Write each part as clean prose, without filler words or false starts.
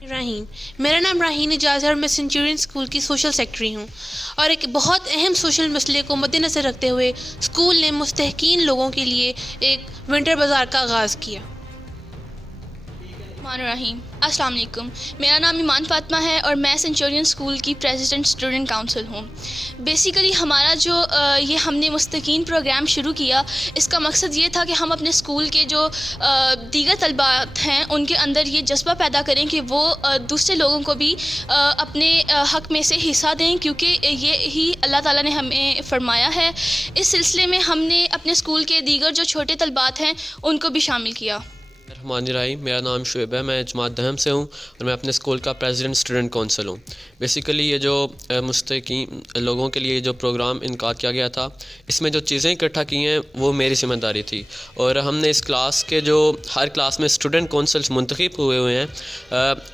رحیم، میرا نام راہین اجاز ہے اور میں سینچورین اسکول کی سوشل سیکٹری ہوں، اور ایک بہت اہم سوشل مسئلے کو مد نظر رکھتے ہوئے اسکول نے مستحقین لوگوں کے لیے ایک ونٹر بازار کا آغاز کیا۔ الرحمن الرحیم، السلام علیکم۔ میرا نام ایمان فاطمہ ہے اور میں سینچورین اسکول کی پریزیڈنٹ اسٹوڈنٹ کاؤنسل ہوں۔ بیسیکلی ہمارا جو ہم نے مستقین پروگرام شروع کیا، اس کا مقصد یہ تھا کہ ہم اپنے اسکول کے جو دیگر طلبات ہیں ان کے اندر یہ جذبہ پیدا کریں کہ وہ دوسرے لوگوں کو بھی اپنے حق میں سے حصہ دیں، کیونکہ یہی اللہ تعالیٰ نے ہمیں فرمایا ہے۔ اس سلسلے میں ہم نے اپنے اسکول کے دیگر جو چھوٹے طلبات ہیں ان کو بھی شامل کیا۔ الرحمن الرحیم، میرا نام شعیب ہے، میں جماعت دہم سے ہوں اور میں اپنے اسکول کا پریزیڈنٹ اسٹوڈنٹ کونسل ہوں۔ بیسیکلی یہ جو مستحقین لوگوں کے لیے جو پروگرام انعقاد کیا گیا تھا، اس میں جو چیزیں اکٹھا کی ہیں وہ میری ذمہ داری تھی، اور ہم نے اس کلاس کے جو ہر کلاس میں اسٹوڈنٹ کونسلس منتخب ہوئے ہیں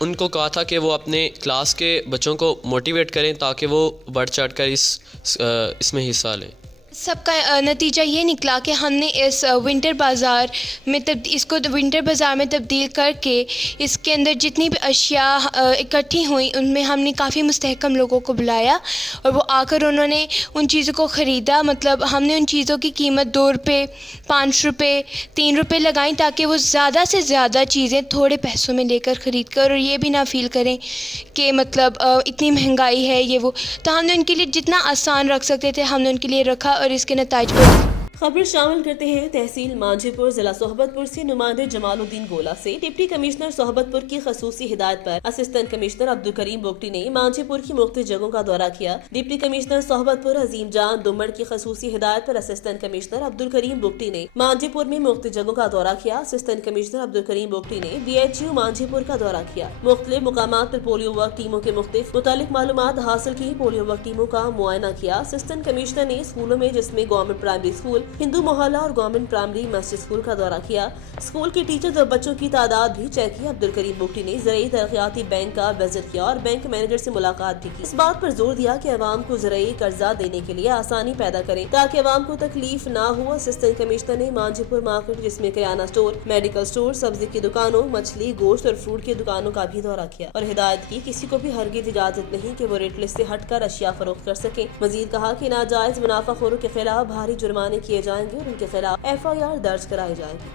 ان کو کہا تھا کہ وہ اپنے کلاس کے بچوں کو موٹیویٹ کریں تاکہ وہ بڑھ چڑھ کر اس میں حصہ لیں۔ سب کا نتیجہ یہ نکلا کہ ہم نے اس ونٹر بازار میں اس کو ونٹر بازار میں تبدیل کر کے اس کے اندر جتنی بھی اشیاء اکٹھی ہوئیں ان میں ہم نے کافی مستحکم لوگوں کو بلایا اور وہ آ کر انہوں نے ان چیزوں کو خریدا۔ مطلب ہم نے ان چیزوں کی قیمت 2 روپے، 5 روپے، 3 روپے لگائیں تاکہ وہ زیادہ سے زیادہ چیزیں تھوڑے پیسوں میں لے کر خرید کر، اور یہ بھی نہ فیل کریں کہ مطلب اتنی مہنگائی ہے یہ وہ، تو ہم نے ان کے لیے جتنا آسان رکھ سکتے تھے ہم نے ان کے لیے رکھا اور اس کے نتائج کو۔ خبر شامل کرتے ہیں تحصیل مانجھے پور ضلع صحبت پور سے نمائندے جمال الدین گولا سے ڈپٹی کمشنر صحبت پور کی خصوصی ہدایت پر اسسٹنٹ کمشنر عبدالکریم بوگٹی نے مانجھے پور کی مختلف جگہوں کا دورہ کیا۔ ڈپٹی کمشنر صحبت پور عظیم جان دمڑ کی خصوصی ہدایت پر اسسٹنٹ کمشنر عبدالکریم بوگٹی نے مانجھے پور میں مختلف جگہوں کا دورہ کیا۔ اسسٹنٹ کمشنر عبدالکریم بوگٹی نے BHU مانجھے پور کا دورہ کیا، مختلف مقامات پر پولیو ورک ٹیموں کے متعلق معلومات حاصل کی، پولیو ورک ٹیموں کا معائنہ کیا۔ اسسٹنٹ کمشنر نے اسکولوں میں جس میں گورنمنٹ پرائمری اسکول، ہندو محلہ اور گورنمنٹ پرائمری مسجد اسکول کا دورہ کیا۔ اسکول کے ٹیچرز اور بچوں کی تعداد بھی چیک کی۔ عبدالکریم بوگٹی نے زرعی ترقیاتی بینک کا وزٹ کیا اور بینک مینیجر سے ملاقات بھی کی۔ اس بات پر زور دیا کہ عوام کو زرعی قرضہ دینے کے لیے آسانی پیدا کریں تاکہ عوام کو تکلیف نہ ہو۔ اسسٹنٹ کمشنر نے مانجھے پور مارکیٹ جس میں کریانہ اسٹور، میڈیکل اسٹور، سبزی کی دکانوں، مچھلی، گوشت اور فروٹ کی دکانوں کا بھی دورہ کیا اور ہدایت کی کسی کو بھی ہرگز اجازت نہیں کہ وہ ریٹ لسٹ سے ہٹ کر اشیاء فروخت کر سکیں۔ مزید کہا کہ ناجائز منافع خوروں کے خلاف بھاری جرمانے کیے جائیں گے اور ان کے خلاف FIR درج کرائی جائے گی۔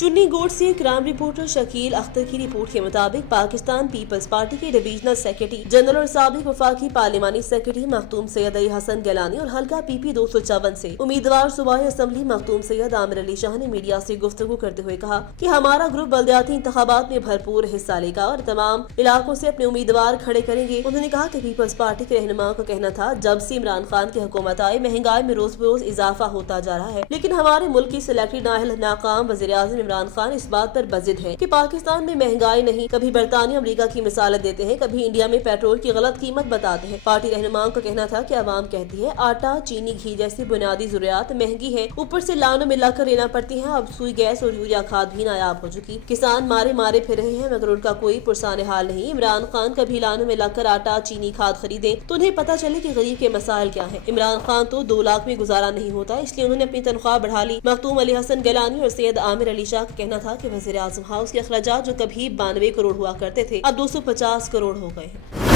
چنی گوٹ سے کرائم رپورٹر شکیل اختر کی رپورٹ کے مطابق پاکستان پیپلز پارٹی کے ڈویژنل سیکرٹری جنرل اور سابق وفاقی پارلیمانی سیکرٹری مختوم سید علی حسن گیلانی اور حلقہ PP 254 سے امیدوار صوبائی اسمبلی مختوم سید عامر علی شاہ نے میڈیا سے گفتگو کرتے ہوئے کہا کہ ہمارا گروپ بلدیاتی انتخابات میں بھرپور حصہ لے گا اور تمام علاقوں سے اپنے امیدوار کھڑے کریں گے۔ انہوں نے کہا کہ پیپلز پارٹی کے رہنماؤں کا کہنا تھا جب سے عمران خان کی حکومت آئی مہنگائی میں روز بروز اضافہ ہوتا جا رہا ہے، لیکن ہمارے ملک کی سلیکٹڈ ناکام وزیر اعظم عمران خان اس بات پر بضد ہے کہ پاکستان میں مہنگائی نہیں، کبھی برطانیہ امریکہ کی مثالیں دیتے ہیں، کبھی انڈیا میں پیٹرول کی غلط قیمت بتاتے ہیں۔ پارٹی رہنماؤں کا کہنا تھا کہ عوام کہتی ہے آٹا، چینی، گھی جیسی بنیادی ضروریات مہنگی ہیں، اوپر سے لانوں میں لا کر لینا پڑتی ہیں، اب سوئی گیس اور یوریا کھاد بھی نایاب ہو چکی، کسان مارے پھر رہے ہیں مگر ان کا کوئی پرسان حال نہیں۔ عمران خان کبھی لانوں میں لا کر آٹا، چینی، کھاد خریدیں تو انہیں پتہ چلے کہ غریب کے مسائل کیا ہیں۔ عمران خان تو 2 لاکھ میں گزارا نہیں ہوتا، اس لیے انہوں نے اپنی تنخواہ بڑھا لی۔ مختوم علی حسن گیلانی اور سید عامر علی شاہ کا کہنا تھا کہ وزیر اعظم ہاؤس کے اخراجات جو کبھی 92 کروڑ ہوا کرتے تھے اب 250 کروڑ ہو گئے ہیں۔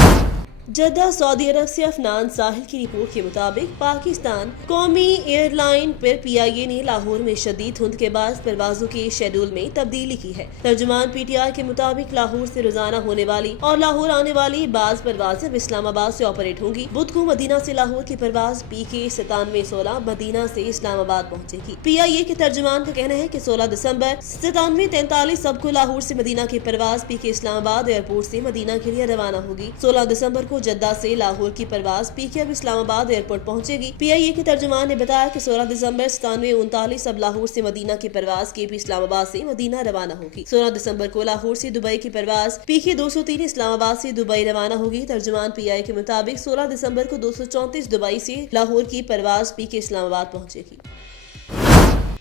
جدہ سعودی عرب سے افنان ساحل کی رپورٹ کے مطابق پاکستان قومی ایئر لائن پر PIA نے لاہور میں شدید دھند کے بعد پروازوں کے شیڈول میں تبدیلی کی ہے۔ ترجمان PTI کے مطابق لاہور سے روزانہ ہونے والی اور لاہور آنے والی بعض پروازیں اسلام آباد سے آپریٹ ہوں گی۔ بدھ کو مدینہ سے لاہور کی پرواز PK 9716 مدینہ سے اسلام آباد پہنچے گی۔ PIA کے ترجمان کا کہنا ہے کہ 16 دسمبر 9743 سب کو لاہور سے مدینہ کی پرواز PK اسلام آباد ایئرپورٹ سے مدینہ کے لیے روانہ ہوگی۔ 16 دسمبر کو جدہ سے لاہور کی پرواز PK اب اسلام آباد ایئرپورٹ پہنچے گی۔ PIA کے ترجمان نے بتایا کہ 16 دسمبر 9739 اب لاہور سے مدینہ کی پرواز KP اسلام آباد سے مدینہ روانہ ہوگی۔ 16 دسمبر کو لاہور سے دبئی کی پرواز PK 203 اسلام آباد سے دبئی روانہ ہوگی۔ ترجمان PIA کے مطابق 16 دسمبر کو 234 دبئی سے لاہور کی پرواز PK اسلام آباد پہنچے گی۔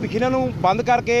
ਪਿਛਲੇ ਨੂੰ ਬੰਦ ਕਰਕੇ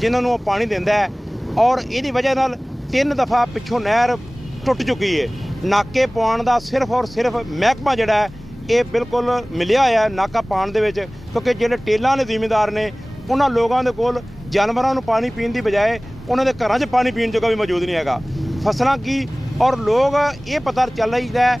ਜਿਨ੍ਹਾਂ ਨੂੰ ਉਹ ਪਾਣੀ ਦਿੰਦਾ ਹੈ ਔਰ ਇਹਦੀ ਵਜ੍ਹਾ ਨਾਲ 3 ਦਫਾ ਪਿੱਛੋਂ ਨਹਿਰ ਟੁੱਟ ਚੁੱਕੀ ਹੈ। ਨਾਕੇ ਪਾਉਣ ਦਾ ਸਿਰਫ ਔਰ ਸਿਰਫ ਮਹਿਕਮਾ ਜਿਹੜਾ ਹੈ ਇਹ ਬਿਲਕੁਲ ਮਿਲਿਆ ਹੋਇਆ ਨਾਕਾ ਪਾਉਣ ਦੇ ਵਿੱਚ, ਕਿਉਂਕਿ ਜਿਹੜੇ ਟੇਲਾਂ ਦੇ ਜ਼ਿਮੀਂਦਾਰ ਨੇ ਉਹਨਾਂ ਲੋਕਾਂ ਦੇ ਕੋਲ ਜਾਨਵਰਾਂ ਨੂੰ ਪਾਣੀ ਪੀਣ ਦੀ ਬਜਾਏ ਉਹਨਾਂ ਦੇ ਘਰਾਂ 'ਚ ਪਾਣੀ ਪੀਣ ਜੋਗਾ ਵੀ ਮੌਜੂਦ ਨਹੀਂ ਹੈਗਾ। ਫਸਲਾਂ ਕੀ ਔਰ ਲੋਕ ਇਹ ਪਤਾ ਚੱਲ ਰਿਹਾ ਹੈ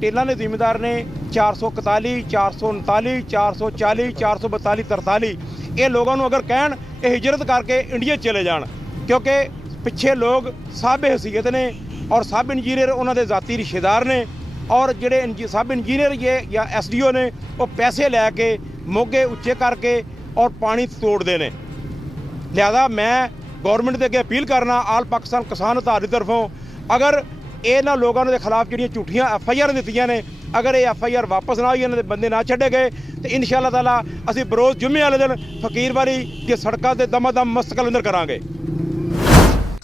ਟੇਲਾਂ ਦੇ ਜ਼ਿਮੀਂਦਾਰ ਨੇ 441 439 440 442 43 ਇਹ ਲੋਕਾਂ ਨੂੰ ਅਗਰ ਕਹਿਣ ਇਹ ਹਿਜਰਤ ਕਰਕੇ ਇੰਡੀਆ ਚਲੇ ਜਾਣ, ਕਿਉਂਕਿ ਪਿੱਛੇ ਲੋਕ ਸਬ ਹਸੀਅਤ ਨੇ ਔਰ ਸਬ ਇੰਜੀਨੀਅਰ ਉਹਨਾਂ ਦੇ ਜ਼ਾਤੀ ਰਿਸ਼ਤੇਦਾਰ ਨੇ ਔਰ ਜਿਹੜੇ ਸਬ ਇੰਜੀਨੀਅਰ ਜਾਂ SDO ਨੇ ਉਹ ਪੈਸੇ ਲੈ ਕੇ ਮੋਗੇ ਉੱਚੇ ਕਰਕੇ ਔਰ ਪਾਣੀ ਤੋੜਦੇ ਨੇ। ਲਿਹਾਜ਼ਾ ਮੈਂ ਗੌਰਮੈਂਟ ਦੇ ਅੱਗੇ ਅਪੀਲ ਕਰਨਾ ਆਲ ਪਾਕਿਸਤਾਨ ਕਿਸਾਨ ਇਤਿਹਾਦ ਦੀ ਤਰਫੋਂ, ਅਗਰ ਇਹਨਾਂ ਲੋਕਾਂ ਦੇ ਖਿਲਾਫ ਜਿਹੜੀਆਂ ਝੂਠੀਆਂ FIR ਦਿੱਤੀਆਂ ਨੇ, ਅਗਰ ਇਹ FIR ਵਾਪਸ ਨਾ ਹੋਈ, ਇਹਨਾਂ ਦੇ ਬੰਦੇ ਨਾ ਛੱਡੇ ਗਏ ਤੇ ਇਨਸ਼ਾਅੱਲਾ ਤਾਲਾ ਅਸੀਂ ਬਰੋਜ਼ ਜੁਮੇ ਵਾਲੇ ਦਿਨ ਫਕੀਰ ਵਾਲੀ ਦੀ ਸੜਕਾਂ ਤੇ ਦਮਾਦਮ ਮਸਤ ਕਲੰਦਰ ਕਰਾਂਗੇ।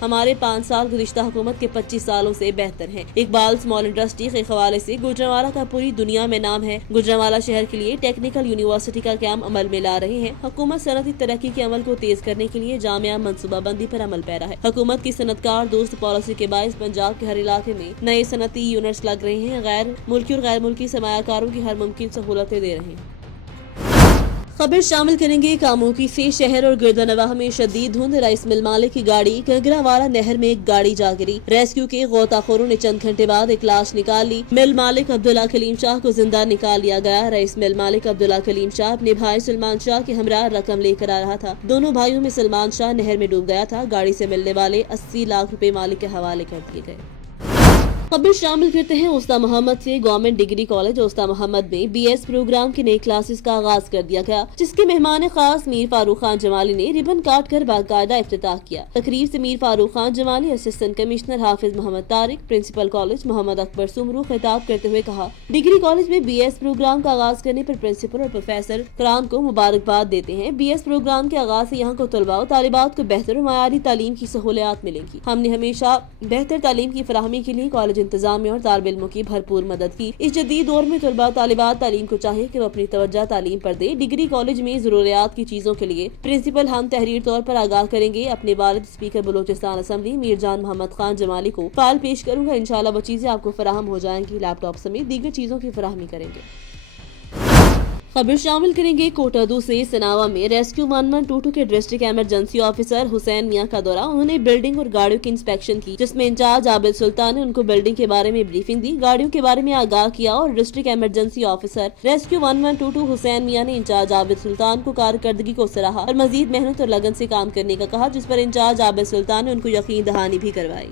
ہمارے 5 سال گزشتہ حکومت کے 25 سالوں سے بہتر ہیں۔ اقبال اسمال انڈسٹری کے حوالے سے گوجرانوالہ کا پوری دنیا میں نام ہے۔ گوجرانوالہ شہر کے لیے ٹیکنیکل یونیورسٹی کا قیام عمل میں لا رہے ہیں۔ حکومت صنعتی ترقی کے عمل کو تیز کرنے کے لیے جامعہ منصوبہ بندی پر عمل پیرا ہے۔ حکومت کی صنعت کار دوست پالیسی کے باعث پنجاب کے ہر علاقے میں نئے صنعتی یونٹس لگ رہے ہیں، غیر ملکی اور غیر ملکی سرمایہ کاروں کی ہر ممکن سہولتیں دے رہے ہیں۔ خبر شامل کریں گے کاموکی سے۔ شہر اور گردنواہ میں شدید دھند، رئیس مل مالک کی گاڑی کنگراوالا نہر میں ایک گاڑی جا گری۔ ریسکیو کے غوطہ خوروں نے چند گھنٹے بعد ایک لاش نکال لی۔ مل مالک عبداللہ کلیم شاہ کو زندہ نکال لیا گیا۔ رئیس مل مالک عبداللہ کلیم شاہ اپنے بھائی سلمان شاہ کے ہمراہ رقم لے کر آ رہا تھا۔ دونوں بھائیوں میں سلمان شاہ نہر میں ڈوب گیا تھا۔ گاڑی سے ملنے والے 80 لاکھ روپے مالک کے حوالے کر دیے گئے۔ خبر شامل کرتے ہیں اوستا محمد سے۔ گورنمنٹ ڈگری کالج اوستا محمد میں بی ایس پروگرام کے نئے کلاسز کا آغاز کر دیا گیا، جس کے مہمان خاص میر فاروق خان جمالی نے ربن کاٹ کر باقاعدہ افتتاح کیا۔ تقریب سے میر فاروق خان جمالی، اسسٹنٹ کمشنر حافظ محمد طارق، پرنسپل کالج محمد اکبر سمرو خطاب کرتے ہوئے کہا، ڈگری کالج میں بی ایس پروگرام کا آغاز کرنے پر پرنسپل اور پروفیسر کرام کو مبارکباد دیتے ہیں۔ بی ایس پروگرام کے آغاز سے یہاں کو طلباء و طالبات کو بہتر اور معیاری تعلیم کی سہولیات ملیں گی۔ ہم نے ہمیشہ بہتر تعلیم کی فراہمی کے لیے کالج انتظامیہ اور طالب علموں کی بھرپور مدد کی۔ اس جدید دور میں طلباء طالبات تعلیم کو چاہیے کہ وہ اپنی توجہ تعلیم پر دیں۔ ڈگری کالج میں ضروریات کی چیزوں کے لیے پرنسپل ہم تحریر طور پر آگاہ کریں گے۔ اپنے والد اسپیکر بلوچستان اسمبلی میر جان محمد خان جمالی کو فائل پیش کروں گا، انشاءاللہ وہ چیزیں آپ کو فراہم ہو جائیں گی۔ لیپ ٹاپ سمیت دیگر چیزوں کی فراہمی کریں گے۔ خبر شامل کریں گے کوٹہ دو سے۔ سناوا میں ریسکیو 1122 کے ڈسٹرکٹ ایمرجنسی آفیسر حسین میاں کا دورہ۔ انہوں نے بلڈنگ اور گاڑیوں کی انسپیکشن کی، جس میں انچارج عابد سلطان نے ان کو بلڈنگ کے بارے میں بریفنگ دی، گاڑیوں کے بارے میں آگاہ کیا اور ڈسٹرکٹ ایمرجنسی آفیسر ریسکیو 1122 حسین میاں نے انچارج عابد سلطان کو کارکردگی کو سراہا اور مزید محنت اور لگن سے کام کرنے کا کہا، جس پر انچارج عابد سلطان نے ان کو یقین دہانی بھی کروائی۔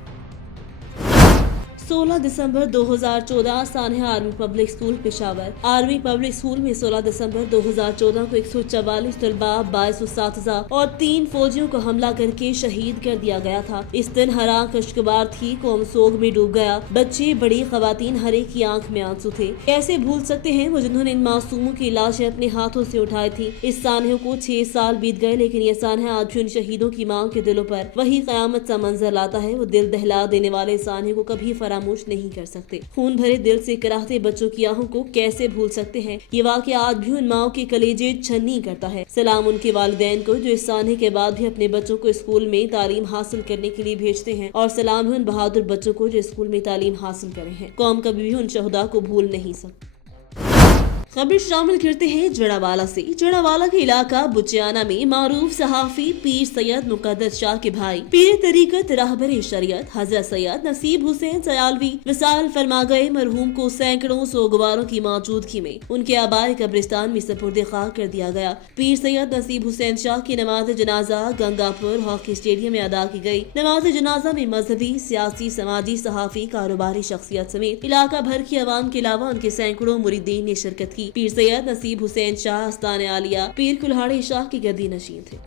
16 دسمبر 2014 سانحہ army public school Peshawar. Army public school میں 16 دسمبر 2014 کو 144 طلباء، 22 اساتذہ اور 3 فوجیوں کو حملہ کر کے شہید کر دیا گیا تھا۔ اس دن ہر آنکھ اشکبار تھی، قوم سوگ میں ڈوب گیا، بچے بڑی خواتین ہر ایک کی آنکھ میں آنسو تھے۔ کیسے بھول سکتے ہیں وہ جنہوں نے ان معصوموں کی لاشیں اپنے ہاتھوں سے اٹھائی تھی۔ اس سانحے کو 6 سال بیت گئے، لیکن یہ سانحہ آج بھی ان شہیدوں کی ماں کے دلوں پر وہی قیامت سا منظر لاتا ہے۔ وہ دل دہلا دینے والے سانحے کو کبھی فراموش نہیں کر سکتے۔ خون بھرے دل سے کراہتے بچوں کی آہوں کو کیسے بھول سکتے ہیں؟ یہ واقعہ آج بھی ان ماؤں کے کلیجے چھنی کرتا ہے۔ سلام ان کے والدین کو جو اس سانحے کے بعد بھی اپنے بچوں کو اسکول میں تعلیم حاصل کرنے کے لیے بھیجتے ہیں، اور سلام ہے ان بہادر بچوں کو جو اسکول میں تعلیم حاصل کرے ہیں۔ قوم کبھی بھی ان شہداء کو بھول نہیں سکتی۔ خبر شامل کرتے ہیں جڑاوالا سے۔ جڑاوالا کے علاقہ بچیانہ میں معروف صحافی پیر سید مقدس شاہ کے بھائی، پیر طریقت راہبر شریعت حضرت سید نصیب حسین سیالوی وصال فرما گئے۔ مرحوم کو سینکڑوں سوگواروں کی موجودگی میں ان کے آبائے قبرستان میں سپرد خاک کر دیا گیا۔ پیر سید نصیب حسین شاہ کی نماز جنازہ گنگا پور ہاکی اسٹیڈیم میں ادا کی گئی۔ نماز جنازہ میں مذہبی، سیاسی، سماجی، صحافی، کاروباری شخصیت سمیت علاقہ بھر کی عوام کے علاوہ ان کے سینکڑوں مریدین نے شرکت کی۔ پیر سید نصیب حسین شاہ آستان عالیہ پیر کلہاڑی شاہ کی گدی نشین تھے۔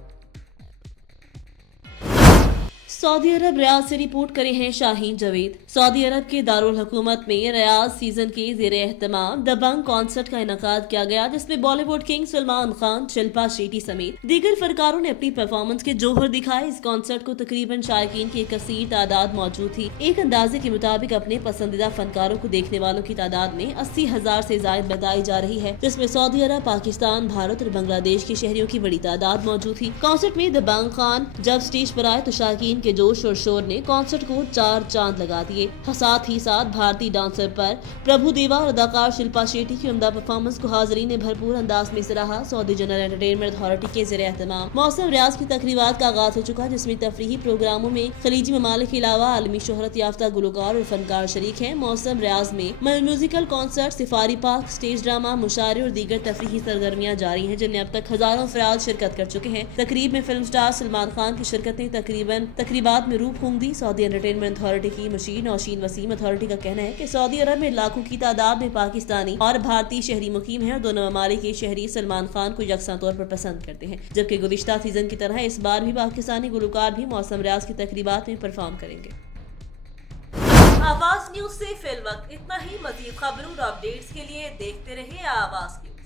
سعودی عرب ریاض سے رپورٹ کرے ہیں شاہین جاوید۔ سعودی عرب کے دارالحکومت میں ریاض سیزن کے زیر اہتمام دبنگ کانسرٹ کا انعقاد کیا گیا، جس میں Bollywood king Salman Khan, Shilpa Shetty سمیت دیگر فنکاروں نے اپنی پرفارمنس کے جوہر دکھائے۔ اس کانسرٹ کو تقریباً شائقین کی ایک کثیر تعداد موجود تھی۔ ایک اندازے کے مطابق اپنے پسندیدہ فنکاروں کو دیکھنے والوں کی تعداد میں 80,000 سے زائد بتائی جا رہی ہے، جس میں سعودی عرب، پاکستان، بھارت اور بنگلہ دیش کے شہریوں کی بڑی تعداد موجود تھی۔ کانسرٹ میں دبنگ خان جب سٹیج پر آئے تو شائقین کے جوش اور شور نے کانسرٹ کو 4 چاند لگا دیے۔ ساتھ ہی ساتھ بھارتی ڈانسر پر پربھو دیوا اور اداکار شلپا شیٹی کی عمدہ پرفارمنس کو حاضرین نے بھرپور انداز میں سراہا۔ سعودی جنرل انٹرٹینمنٹ اتھارٹی کے زیر اہتمام موسم ریاض کی تقریبات کا آغاز ہو چکا، جس میں تفریحی پروگراموں میں خلیجی ممالک کے علاوہ عالمی شہرت یافتہ گلوکار اور فنکار شریک ہیں۔ موسم ریاض میں musical concert, safari park, stage drama, مشاعرے اور دیگر تفریحی سرگرمیاں جاری ہیں، جن میں اب تک ہزاروں افراد شرکت کر چکے ہیں۔ تقریب میں فلم سٹار سلمان خان کی شرکت نے تقریبات میں روح پھونک دی۔ سعودی انٹرٹینمنٹ اتھارٹی کی مشیر نوشین وسیم اتھارٹی کا کہنا ہے کہ سعودی عرب میں لاکھوں کی تعداد میں پاکستانی اور بھارتی شہری مقیم ہیں، اور دونوں ممالک کے شہری سلمان خان کو یکساں طور پر پسند کرتے ہیں، جبکہ گزشتہ سیزن کی طرح اس بار بھی پاکستانی گلوکار بھی موسم ریاض کی تقریبات میں پرفارم کریں گے۔ آواز نیوز سے فی الوقت اتنا ہی۔ مزید خبروں اور اپڈیٹس کے لیے دیکھتے رہے آواز نیوز۔